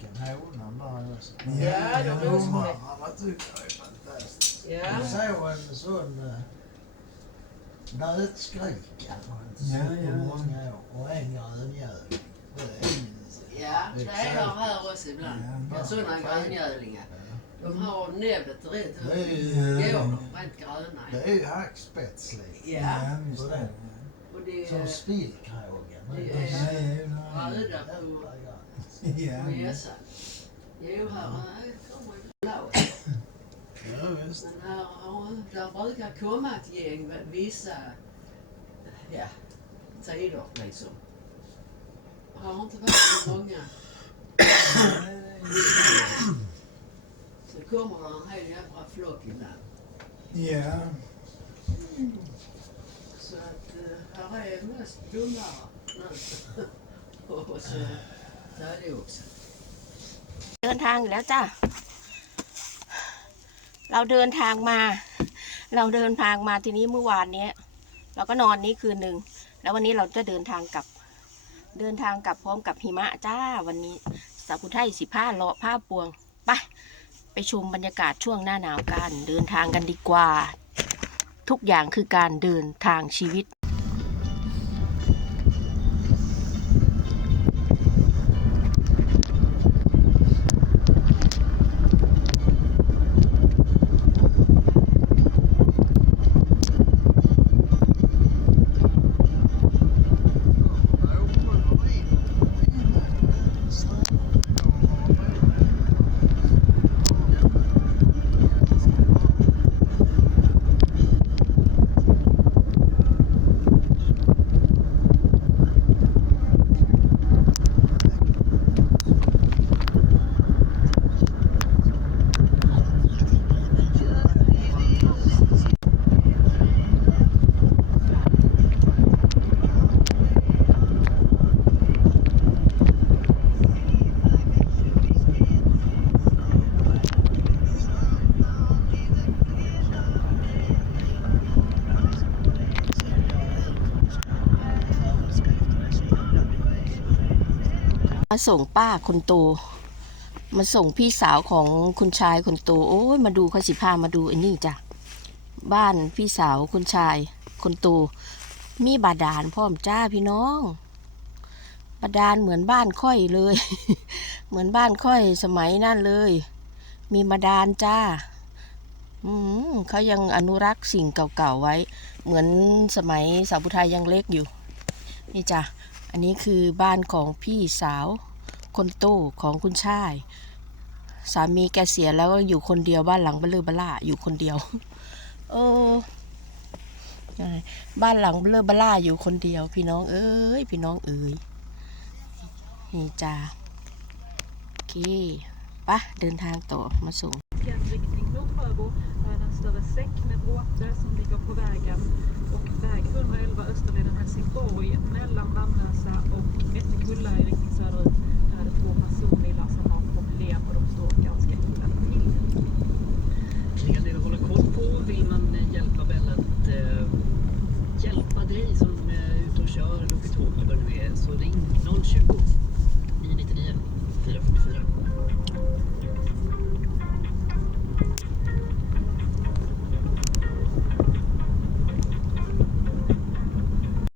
vilken håna man alltså. Ja, det är Romarna tycker jag är fantastiskt. Ja. Jag såg en sån nötskrika för inte ja, ja. många år och en gröngöling. Ja, det är här också ibland. Ja, sådana gröngölingar. De har näbbet rätt högt. Det går de rent gröna. Det är ju hackspets. Ja. ja det. Det, Som spillkrågen. Röda på Ja. Jo, här kommer det blå. Ja, visst. Men här, där brukar komma ett gäng vissa ja, tider liksom. Det har inte varit så många. Så kommer det en hel jävla flock ibland. Ja, Så att uh, här är mest domare nu. Och så. เดินทางอีกแล้วจ้ะเราเดินทางมา เราเดินทางมาทีนี้เมื่อวานเนี้ย เราก็นอนนี้คืนหนึ่ง แล้ววันนี้เราจะเดินทางกลับ เดินทางกลับพร้อมกับหิมะจ้าวันนี้สาวผู้ไทยสิผ้าเลาะผ้าปวงไปไปชมบรรยากาศช่วงหน้าหนาวกัน เดินทางกันดีกว่า ทุกอย่างคือการเดินทางชีวิต มาส่งป้าคนโต มาส่งพี่สาวของคุณชายคนโต โอ้ยมาดูเขาสิพามาดูไอ้นี่จ้ะ บ้านพี่สาวคุณชายคนโต มีบาดาลพร้อมจ้าพี่น้อง บาดาลเหมือนบ้านค่อยเลย เหมือนบ้านค่อยสมัยนั่นเลย มีบาดาลจ้าอืมเขายังอนุรักษ์สิ่งเก่าๆไว้ เหมือนสมัยสาวพุทธายยังเล็กอยู่ นี่จ้ะ อันนี้คือบ้านของพี่สาวคนโตของคุณชาย สามีแกเสียแล้วก็อยู่คนเดียวบ้านหลังเบลือเบล่าอยู่คนเดียวเออบ้านหลังเบลือเบล่าอยู่คนเดียว พี่น้องเอ้ยพี่น้องเอ้ยนี่จ้าโอเคปะเดินทางต่อมาส่ง större säck med bråte som ligger på vägen och väg 111 Österleden Helsingborg Masa och vetegullar